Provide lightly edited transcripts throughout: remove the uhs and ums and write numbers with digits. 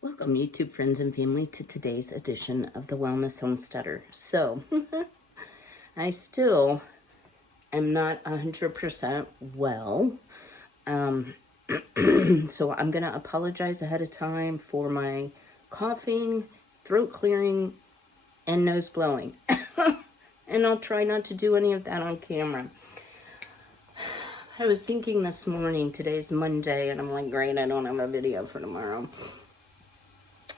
Welcome, YouTube friends and family, to today's edition of the Wellness Homesteader. So, I still am not 100% well. So I'm going to apologize ahead of time for my coughing, throat clearing, and nose blowing. And I'll try not to do any of that on camera. I was thinking this morning, today's Monday, and I'm like, great, I don't have a video for tomorrow.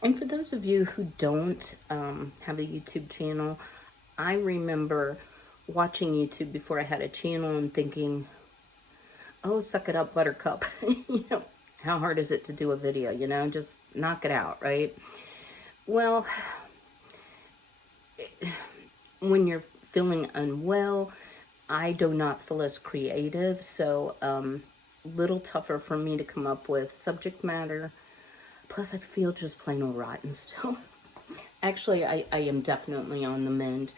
And for those of you who don't have a YouTube channel, I remember watching YouTube before I had a channel and thinking, oh, suck it up, buttercup. How hard is it to do a video? Just knock it out, right? Well, when you're feeling unwell, I do not feel as creative, so little tougher for me to come up with subject matter. Plus, I feel just plain old rotten still. Actually, I am definitely on the mend.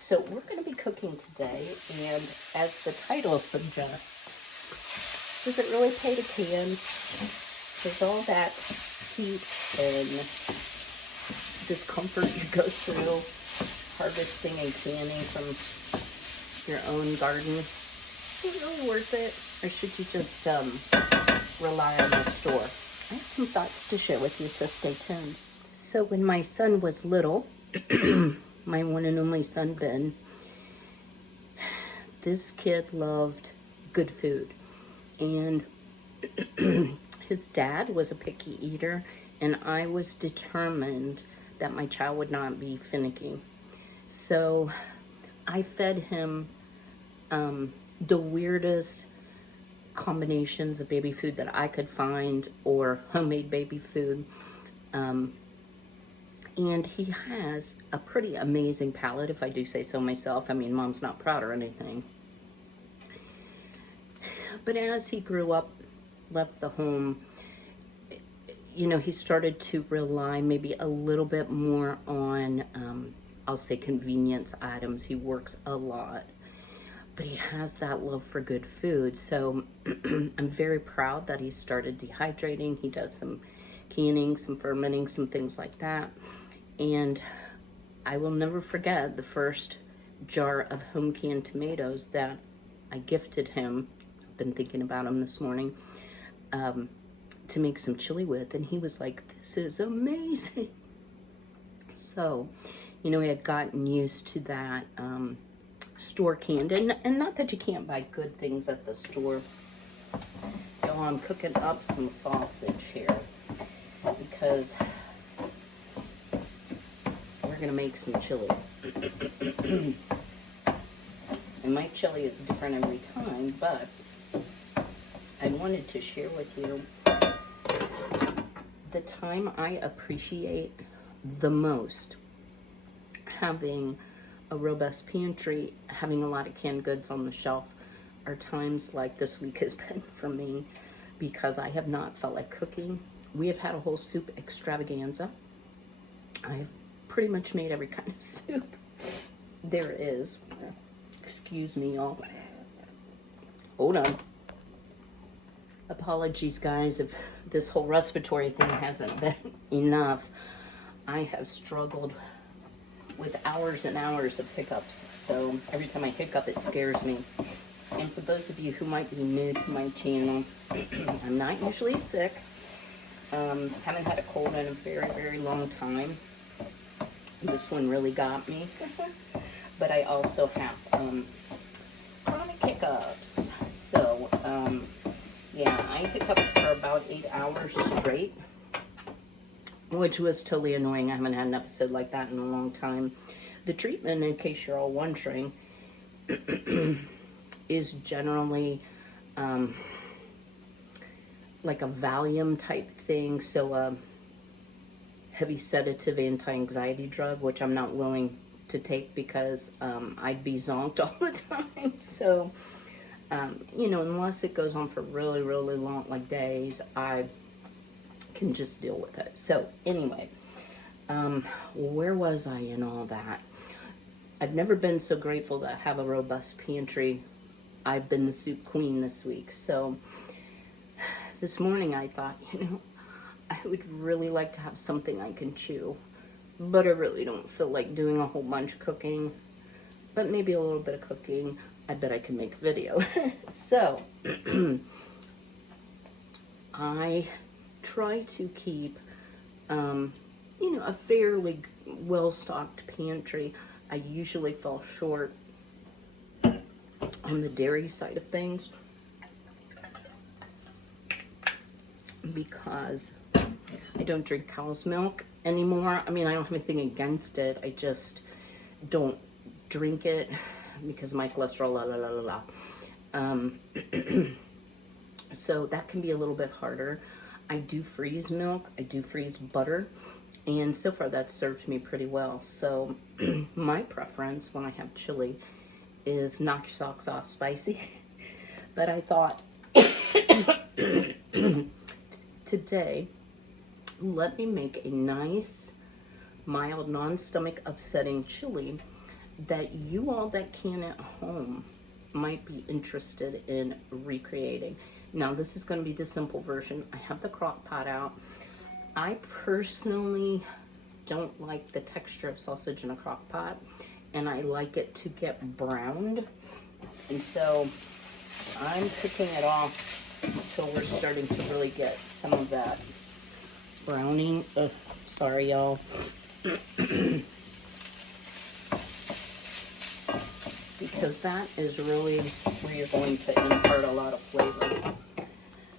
So we're going to be cooking today, and as the title suggests, does it really pay to can? Does all that heat and discomfort you go through harvesting and canning from your own garden, is it really worth it? Or should you just rely on the store? I have some thoughts to share with you, so stay tuned. So when my son was little, my one and only son, Ben, this kid loved good food. And his dad was a picky eater, and I was determined that my child would not be finicky. So I fed him the weirdest combinations of baby food that I could find, or homemade baby food. And he has a pretty amazing palate, if I do say so myself. I mean, Mom's not proud or anything. But as he grew up, left the home, he started to rely maybe a little bit more on, I'll say, convenience items. He works a lot, but he has that love for good food. So I'm very proud that he started dehydrating. He does some canning, some fermenting, some things like that. And I will never forget the first jar of home canned tomatoes that I gifted him. I've been thinking about him this morning, to make some chili with. And he was like, this is amazing. So, he had gotten used to that store canned. And not that you can't buy good things at the store. I'm cooking up some sausage here because we're going to make some chili. And my chili is different every time, but I wanted to share with you the time I appreciate the most having a robust pantry, having a lot of canned goods on the shelf, are times like this week has been for me, because I have not felt like cooking. We have had a whole soup extravaganza. I've pretty much made every kind of soup there is. Excuse me, y'all. Hold on. Apologies, guys, if this whole respiratory thing hasn't been enough. I have struggled with hours and hours of hiccups, so every time I hiccup, it scares me. And for those of you who might be new to my channel, I'm not usually sick. Haven't had a cold in a very, very long time. This one really got me. But I also have chronic hiccups. So, yeah, I hiccuped for about 8 hours straight, which was totally annoying. I haven't had an episode like that in a long time. The treatment, in case you're all wondering, is generally like a Valium type thing. So a heavy sedative anti-anxiety drug, which I'm not willing to take because I'd be zonked all the time. So, unless it goes on for really, really long, like days, I can just deal with it. So anyway, where was I in all that? I've never been so grateful to have a robust pantry. I've been the soup queen this week. So this morning I thought, I would really like to have something I can chew, but I really don't feel like doing a whole bunch of cooking, but maybe a little bit of cooking. I bet I can make a video. So, I try to keep, you know, a fairly well-stocked pantry. I usually fall short on the dairy side of things because I don't drink cow's milk anymore. I mean, I don't have anything against it. I just don't drink it because of my cholesterol, la la la la la. So that can be a little bit harder. I do freeze milk. I do freeze butter. And so far that's served me pretty well. So my preference when I have chili is knock your socks off spicy. But I thought today, let me make a nice, mild, non-stomach upsetting chili that you all that can at home might be interested in recreating. Now this is going to be the simple version. I have the crock pot out. I personally don't like the texture of sausage in a crock pot, and I like it to get browned. And so I'm cooking it off until we're starting to really get some of that browning. Sorry, y'all. Because that is really where you're going to impart a lot of flavor.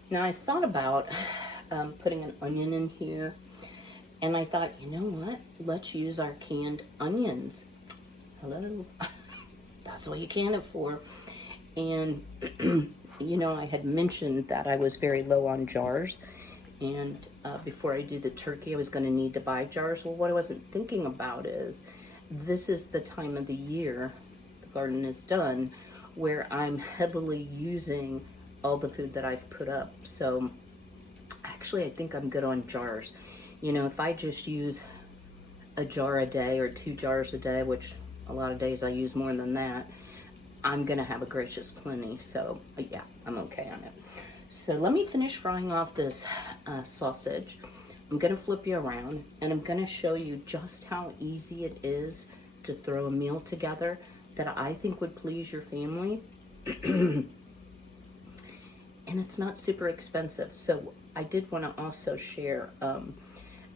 Now I thought about putting an onion in here, and I thought, you know what? Let's use our canned onions. Hello. That's what you can it for. And you know, I had mentioned that I was very low on jars, and before I do the turkey, I was going to need to buy jars. Well, what I wasn't thinking about is this is the time of the year, the garden is done, where I'm heavily using all the food that I've put up. So actually, I think I'm good on jars. You know, if I just use a jar a day or 2 jars a day, which a lot of days I use more than that, I'm gonna have a gracious plenty. So yeah, I'm okay on it. So let me finish frying off this sausage. I'm gonna flip you around, and I'm gonna show you just how easy it is to throw a meal together that I think would please your family. And it's not super expensive. So I did want to also share,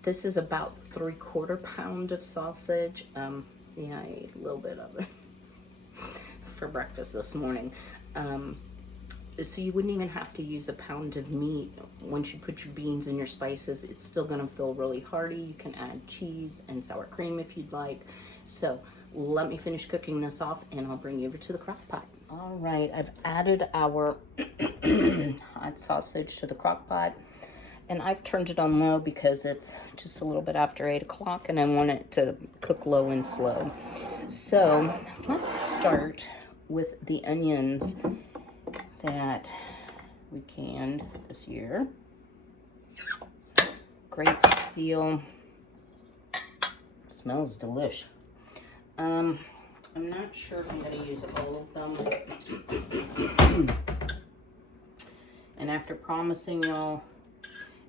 this is about 3/4 pound of sausage. Yeah, I ate a little bit of it for breakfast this morning. So you wouldn't even have to use a pound of meat. Once you put your beans and your spices, it's still gonna feel really hearty. You can add cheese and sour cream if you'd like. So let me finish cooking this off, and I'll bring you over to the crock pot. All right, I've added our hot sausage to the crock pot, and I've turned it on low because it's just a little bit after 8 o'clock, and I want it to cook low and slow. So let's start with the onions that we canned this year. Great seal. Smells delish. I'm not sure if I'm going to use all of them. And after promising y'all,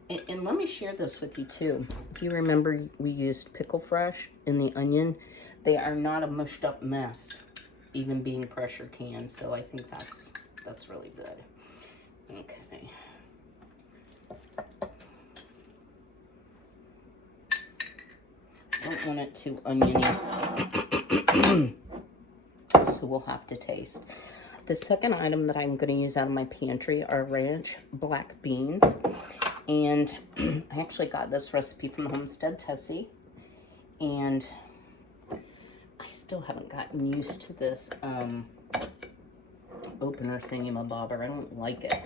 and let me share this with you too. If you remember, we used Pickle Fresh in the onion. They are not a mushed up mess, even being pressure canned. So I think that's really good. Okay. I don't want it too oniony. So we'll have to taste. The second item that I'm going to use out of my pantry are ranch black beans. And I actually got this recipe from Homestead Tessie. And I still haven't gotten used to this opener thingy-mabobber. I don't like it.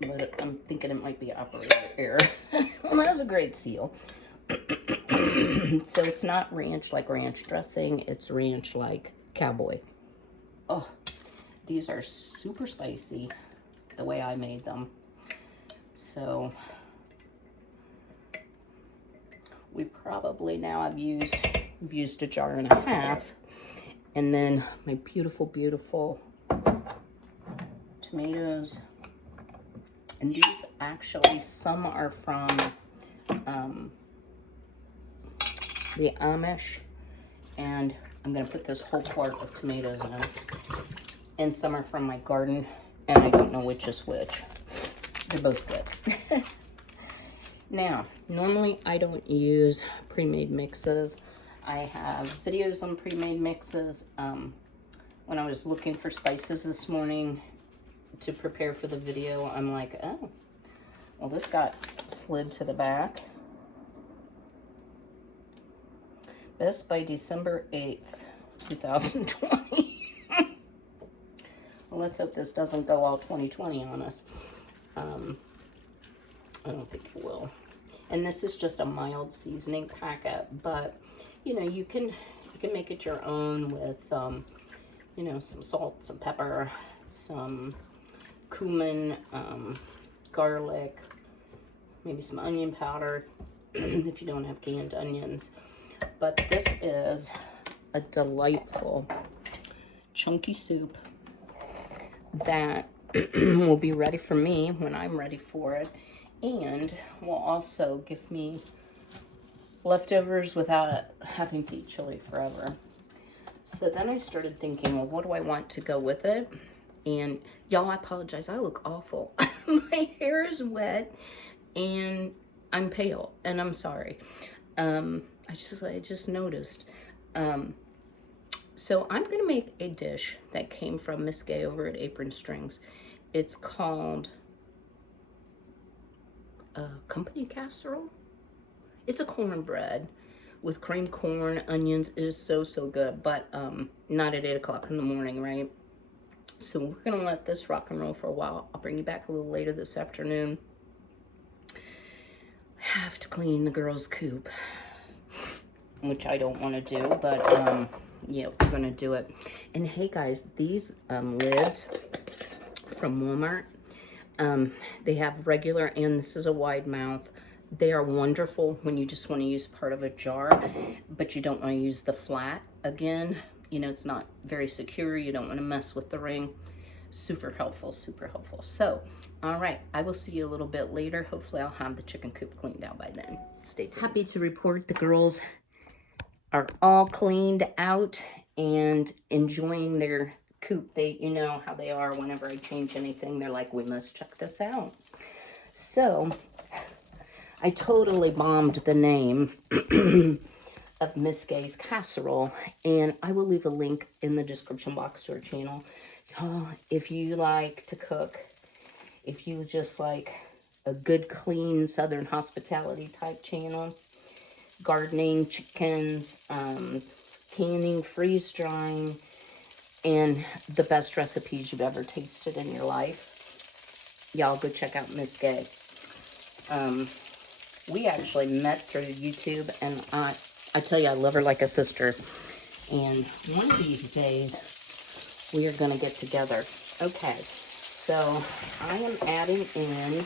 But I'm thinking it might be operator error. Well, that was a great seal. So it's not ranch like ranch dressing, it's ranch like cowboy. Oh, these are super spicy the way I made them. So we probably now I've used a jar and a half, and then my beautiful tomatoes And these actually, some are from the Amish, and I'm gonna put this whole quart of tomatoes in. And some are from my garden, and I don't know which is which. They're both good. Now, normally I don't use pre-made mixes. I have videos on pre-made mixes. When I was looking for spices this morning to prepare for the video, I'm like, oh, well, this got slid to the back. Best by December 8th, 2020. Well, let's hope this doesn't go all 2020 on us. I don't think it will. And this is just a mild seasoning packet, but you know, you can make it your own with you know, some salt, some pepper, some cumin, garlic, maybe some onion powder if you don't have canned onions. But this is a delightful chunky soup that will be ready for me when I'm ready for it, and will also give me leftovers without having to eat chili forever. So then I started thinking, well, what do I want to go with it? And y'all, I apologize, I look awful. My hair is wet and I'm pale, and I'm sorry. I just noticed. So I'm gonna make a dish that came from Miss Gay over at Apron Strings. It's called company casserole. It's a cornbread with creamed corn, onions. It is so good, but not at 8 o'clock in the morning, right? So we're gonna let this rock and roll for a while. I'll bring you back a little later this afternoon. I have to clean the girls' coop, which I don't want to do, but yeah, we're gonna do it. And hey guys, these lids from Walmart, they have regular, and this is a wide mouth. They are wonderful when you just want to use part of a jar, but you don't want to use the flat again. You know, it's not very secure. You don't want to mess with the ring. Super helpful, super helpful. So, all right, I will see you a little bit later. Hopefully I'll have the chicken coop cleaned out by then. Stay tuned. Happy to report the girls are all cleaned out and enjoying their coop. They, you know how they are whenever I change anything. They're like, we must check this out. So I totally bombed the name of Miss Gay's Casserole, and I will leave a link in the description box to her channel. If you like to cook, if you just like a good, clean Southern hospitality type channel, gardening, chickens, canning, freeze drying, and the best recipes you've ever tasted in your life, y'all go check out Miss Gay. We actually met through YouTube, and I tell you, I love her like a sister. And one of these days, we are going to get together. Okay, so I am adding in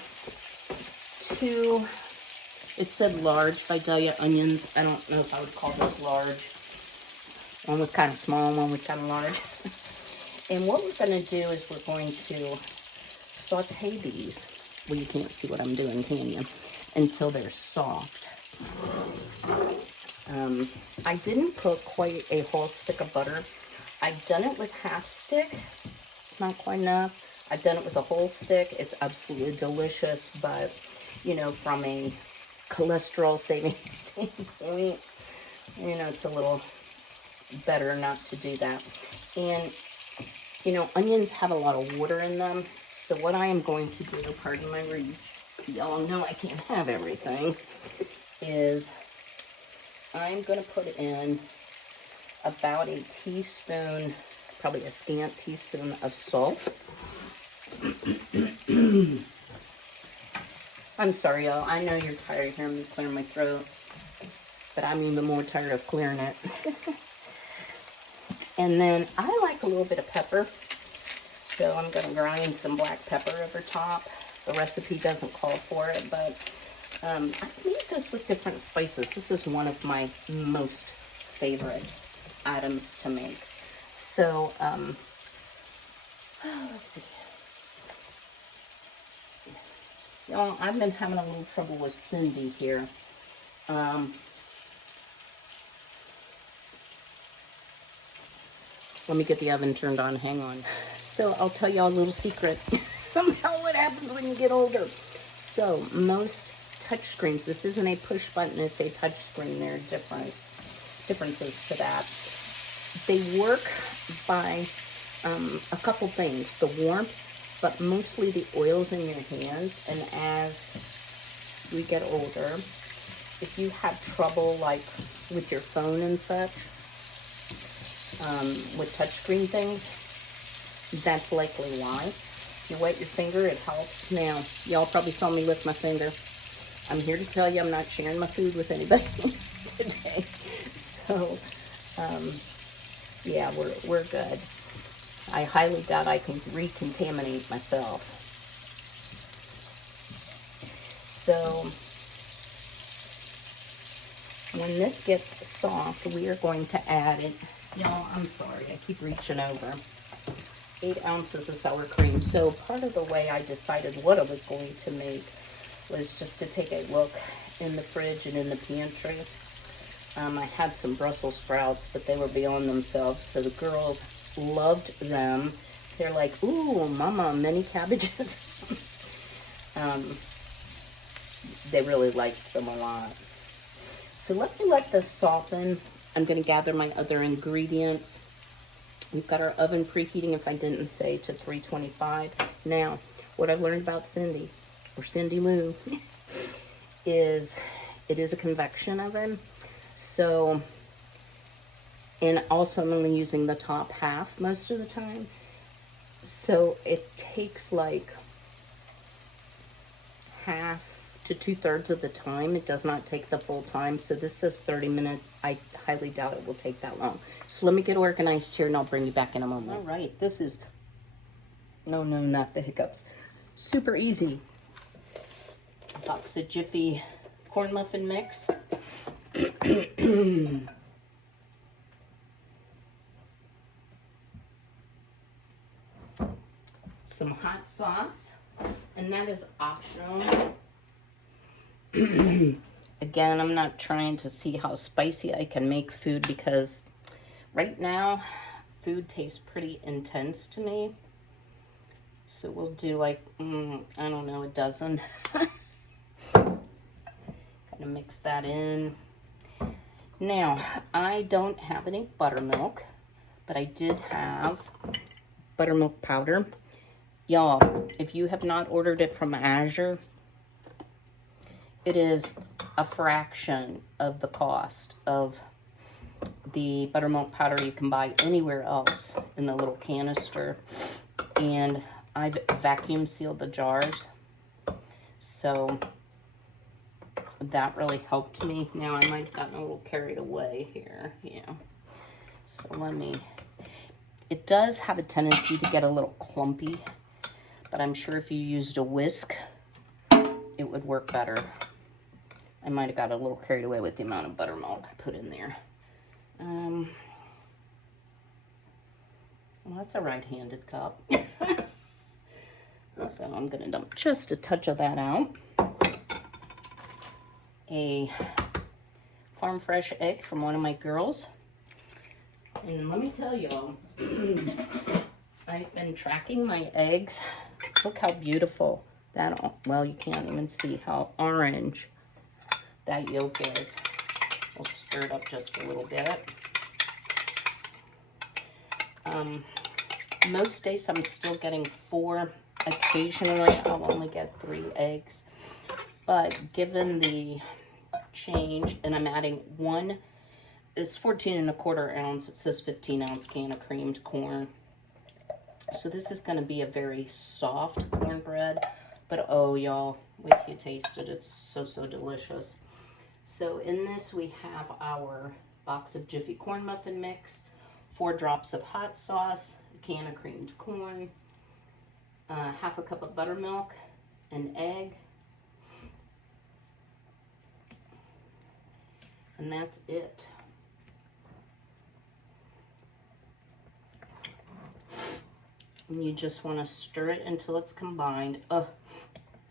2, it said large Vidalia onions. I don't know if I would call those large. One was kind of small, one was kind of large. And what we're going to do is we're going to saute these. Well, you can't see what I'm doing, can you? Until they're soft. I didn't put quite a whole stick of butter. I've done it with half stick. It's not quite enough. I've done it with a whole stick. It's absolutely delicious, but you know, from a cholesterol saving standpoint, you know, it's a little better not to do that. And you know, onions have a lot of water in them. So what I am going to do, pardon my reach, y'all know I can't have everything, is I'm going to put in about a teaspoon, probably a scant teaspoon of salt. I'm sorry, y'all. I know you're tired of hearing me clear my throat, but I'm even more tired of clearing it. And then I like a little bit of pepper, so I'm going to grind some black pepper over top. The recipe doesn't call for it, but I made this with different spices. This is one of my most favorite items to make. So, let's see. Y'all, I've been having a little trouble with Cindy here. Let me get the oven turned on. Hang on. So I'll tell y'all a little secret about what happens when you get older. So most touchscreens, this isn't a push button, it's a touchscreen. There are differences to that. They work by a couple things. The warmth, but mostly the oils in your hands. And as we get older, if you have trouble like with your phone and such, with touchscreen things, that's likely why. You wet your finger, it helps. Now, y'all probably saw me lift my finger. I'm here to tell you I'm not sharing my food with anybody today. So, yeah, we're good. I highly doubt I can recontaminate myself. So, when this gets soft, we are going to add it. Y'all, I'm sorry, I keep reaching over. 8 ounces of sour cream. So part of the way I decided what I was going to make was just to take a look in the fridge and in the pantry. I had some Brussels sprouts, but they were beyond themselves, so the girls loved them. They're like, ooh, mama, mini cabbages. They really liked them a lot. So let me let this soften. I'm going to gather my other ingredients. We've got our oven preheating, if I didn't say, to 325. Now, what I've learned about Cindy, or Cindy Lou, is it is a convection oven. So, and also I'm only using the top half most of the time. So it takes like half to 2/3 of the time. It does not take the full time. So this says 30 minutes. I highly doubt it will take that long. So let me get organized here and I'll bring you back in a moment. All right, this is, no, not the hiccups. Super easy. A box of Jiffy corn muffin mix. Some hot sauce, and that is optional. Again, I'm not trying to see how spicy I can make food because right now food tastes pretty intense to me. So we'll do like, I don't know, a dozen. Kind of mix that in. Now, I don't have any buttermilk, but I did have buttermilk powder. Y'all, if you have not ordered it from Azure, it is a fraction of the cost of the buttermilk powder you can buy anywhere else in the little canister. And I've vacuum sealed the jars, so that really helped me. Now I might have gotten a little carried away here, yeah. So let me, it does have a tendency to get a little clumpy, but I'm sure if you used a whisk, it would work better. I might have got a little carried away with the amount of buttermilk I put in there. Well, that's a right-handed cup. So I'm gonna dump just a touch of that out. A farm fresh egg from one of my girls. And let me tell y'all, I've been tracking my eggs. Look how beautiful that, well, you can't even see how orange that yolk is. We'll stir it up just a little bit. Most days I'm still getting 4. Occasionally I'll only get 3 eggs. But given the change, and I'm adding 1, it's 14 1/4 ounce. It says 15 ounce can of creamed corn. So this is going to be a very soft cornbread. But oh, y'all, wait till you taste it. It's so, so delicious. So in this we have our box of Jiffy corn muffin mix, 4 drops of hot sauce, a can of creamed corn, half a cup of buttermilk, an egg, and that's it. And you just want to stir it until it's combined.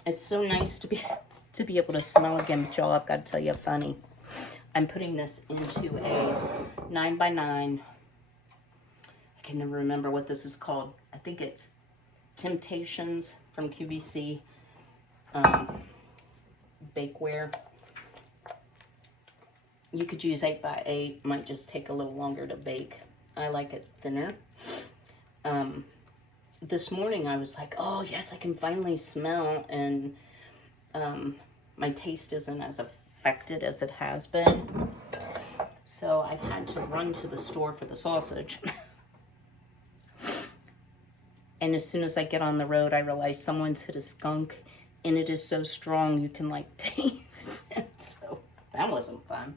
It's so nice to be able to smell again, but y'all, I've got to tell you funny. I'm putting this into a 9x9. I can never remember what this is called. I think it's Temptations from QVC bakeware. You could use 8x8, might just take a little longer to bake. I like it thinner. This morning I was like, oh yes, I can finally smell, and my taste isn't as affected as it has been. So I had to run to the store for the sausage. And as soon as I get on the road, I realize someone's hit a skunk, and it is so strong you can like taste it. So that wasn't fun.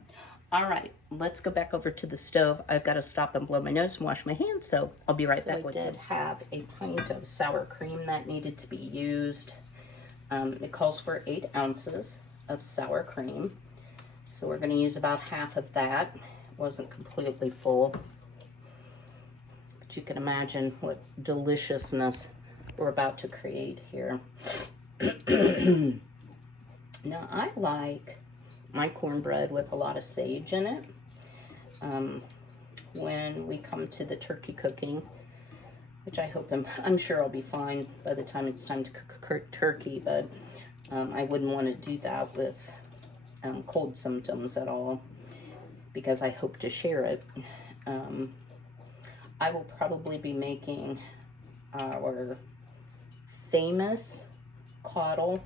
All right, let's go back over to the stove. I've got to stop and blow my nose and wash my hands, so I'll be right back with you. I did have a pint of sour cream that needed to be used. It calls for 8 ounces of sour cream. So we're going to use about half of that. It wasn't completely full. But you can imagine what deliciousness we're about to create here. Now, I like my cornbread with a lot of sage in it. When we come to the turkey cooking, which I'm sure I'll be fine by the time it's time to cook turkey, but I wouldn't want to do that with cold symptoms at all, because I hope to share it. I will probably be making our famous cottla,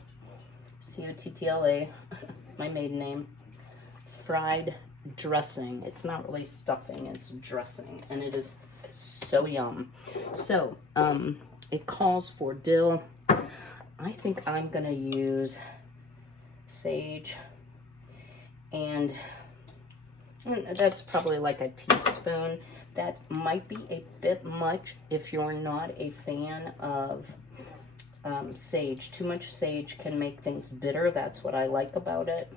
C-O-T-T-L-A, my maiden name, fried dressing. It's not really stuffing, it's dressing, and it is so yum. So it calls for dill. I think I'm gonna use sage, and that's probably like a teaspoon. That might be a bit much if you're not a fan of sage. Too much sage can make things bitter. That's what I like about it.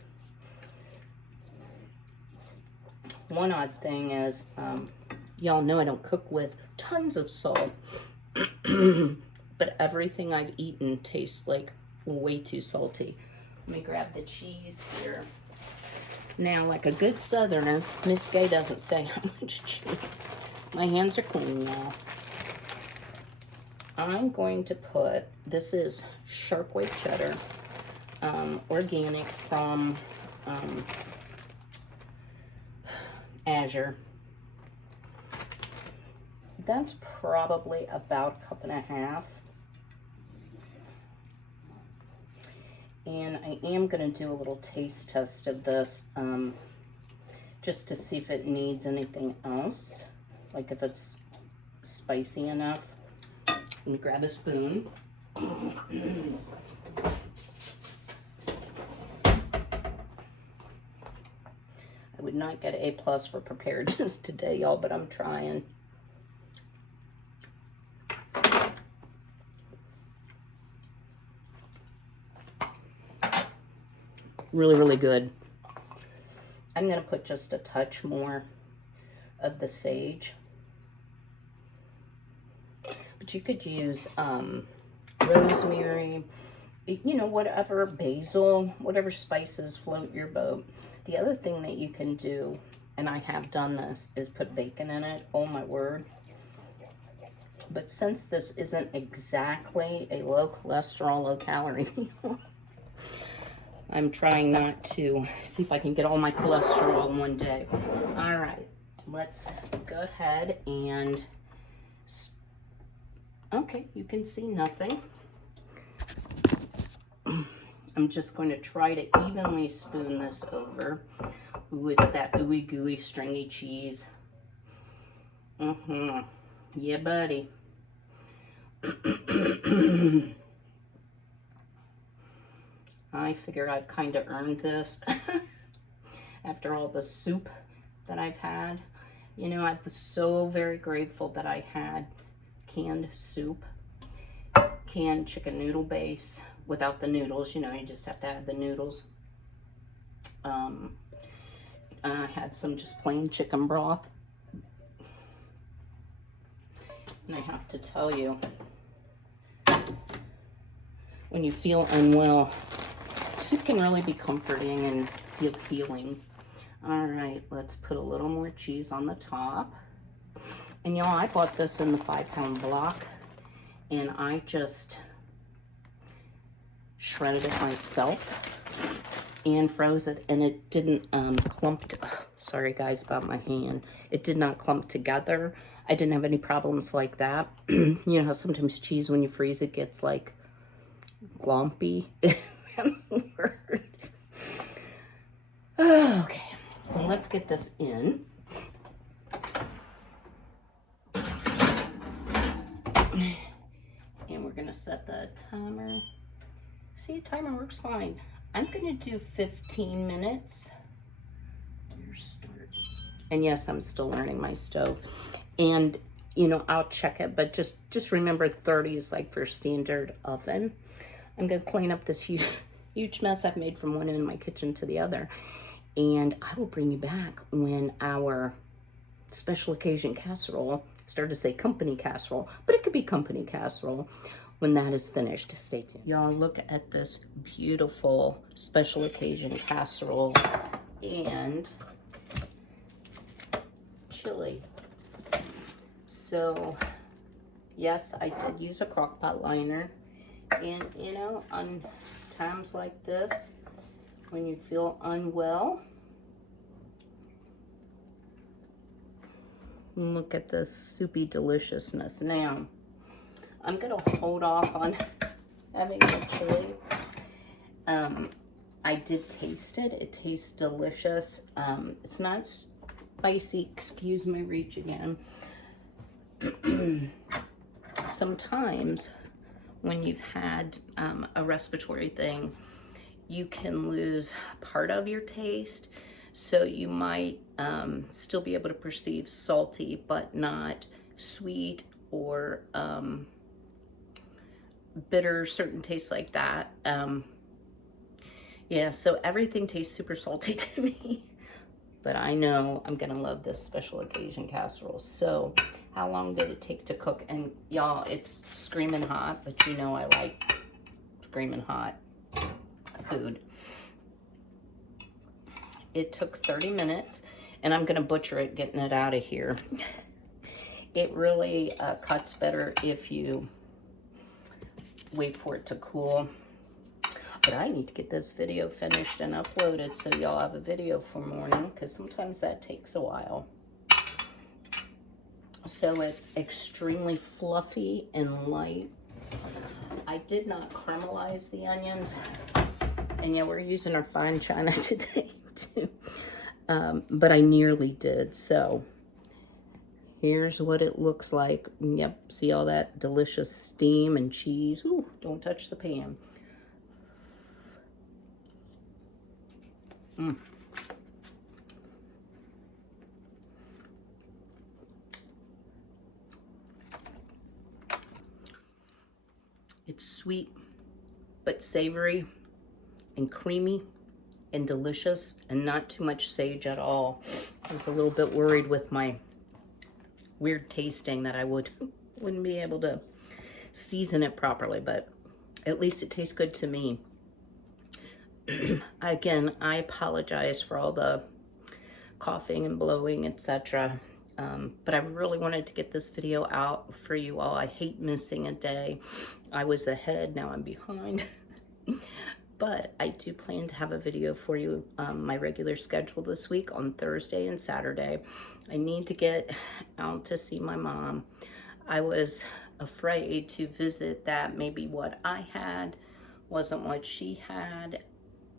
One odd thing is, y'all know I don't cook with tons of salt, but everything I've eaten tastes like way too salty. Let me grab the cheese here. Now, like a good Southerner, Miss Gay doesn't say how much cheese. My hands are clean, y'all. I'm going to put, this is sharp weight cheddar, organic from Azure. That's probably about a cup and a half. And I am going to do a little taste test of this, just to see if it needs anything else, like if it's spicy enough. Let me grab a spoon. I would not get an A+ for preparedness today, y'all, but I'm trying. Really, really good. I'm going to put just a touch more of the sage. But you could use rosemary, you know, whatever, basil, whatever spices float your boat. The other thing that you can do, and I have done this, is put bacon in it. Oh my word. But since this isn't exactly a low cholesterol, low calorie meal, I'm trying not to see if I can get all my cholesterol in one day. All right, let's go ahead and, okay, you can see nothing. I'm just going to try to evenly spoon this over. Ooh, it's that ooey gooey stringy cheese. Yeah, buddy. I figure I've kind of earned this after all the soup that I've had. You know, I was so very grateful that I had canned soup, canned chicken noodle base without the noodles. You know, you just have to add the noodles. I had some just plain chicken broth. And I have to tell you, when you feel unwell, soup can really be comforting and feel healing. All right, let's put a little more cheese on the top. And y'all, I bought this in the 5-pound block, and I just shredded it myself and froze it, and it didn't clump. Sorry guys about my hand. It did not clump together. I didn't have any problems like that. You know how sometimes cheese, when you freeze it, gets like glompy. Okay, well, let's get this in. And we're gonna set the timer. See, the timer works fine. I'm gonna do 15 minutes. And yes, I'm still learning my stove. And you know, I'll check it, but just remember 30 is like for standard oven. I'm gonna clean up this huge mess I've made from one end of my kitchen to the other. And I will bring you back when our special occasion casserole, I started to say company casserole, but it could be company casserole, when that is finished. Stay tuned. Y'all, look at this beautiful special occasion casserole and chili. So yes, I did use a crock pot liner, and you know, on times like this when you feel unwell, look at this soupy deliciousness. Now I'm gonna hold off on having the chili. I did taste it. It tastes delicious. It's not spicy. Excuse my reach again. Sometimes when you've had a respiratory thing, you can lose part of your taste. So you might still be able to perceive salty, but not sweet or bitter, certain tastes like that. Yeah, so everything tastes super salty to me. But I know I'm gonna love this special occasion casserole. So how long did it take to cook? And y'all, it's screaming hot, but you know I like screaming hot food. It took 30 minutes, and I'm gonna butcher it getting it out of here. It really cuts better if you wait for it to cool. But I need to get this video finished and uploaded so y'all have a video for morning, because sometimes that takes a while. So it's extremely fluffy and light. I did not caramelize the onions. And yeah, we're using our fine china today too. But I nearly did. So here's what it looks like. Yep, see all that delicious steam and cheese. Ooh, don't touch the pan. It's sweet, but savory and creamy and delicious, and not too much sage at all. I was a little bit worried with my weird tasting that I wouldn't be able to season it properly, but at least it tastes good to me. Again, I apologize for all the coughing and blowing, etc. But I really wanted to get this video out for you all. I hate missing a day. I was ahead, now I'm behind. But I do plan to have a video for you, my regular schedule this week on Thursday and Saturday. I need to get out to see my mom. I was afraid to visit that maybe what I had wasn't what she had,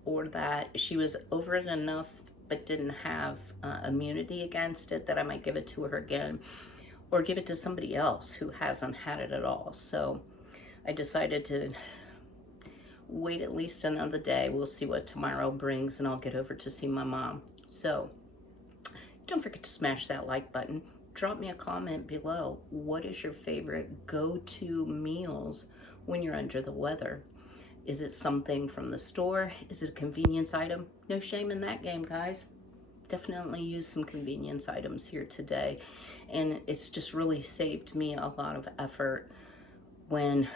or that she was over it enough but didn't have immunity against it, that I might give it to her again, or give it to somebody else who hasn't had it at all. So I decided to wait at least another day. We'll see what tomorrow brings, and I'll get over to see my mom. So don't forget to smash that like button. Drop me a comment below. What is your favorite go-to meals when you're under the weather? Is it something from the store? Is it a convenience item? No shame in that game, guys. Definitely use some convenience items here today. And it's just really saved me a lot of effort when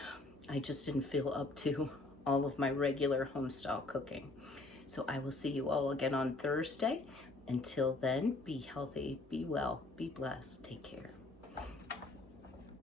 I just didn't feel up to all of my regular homestyle cooking. So I will see you all again on Thursday. Until then, be healthy, be well, be blessed, take care.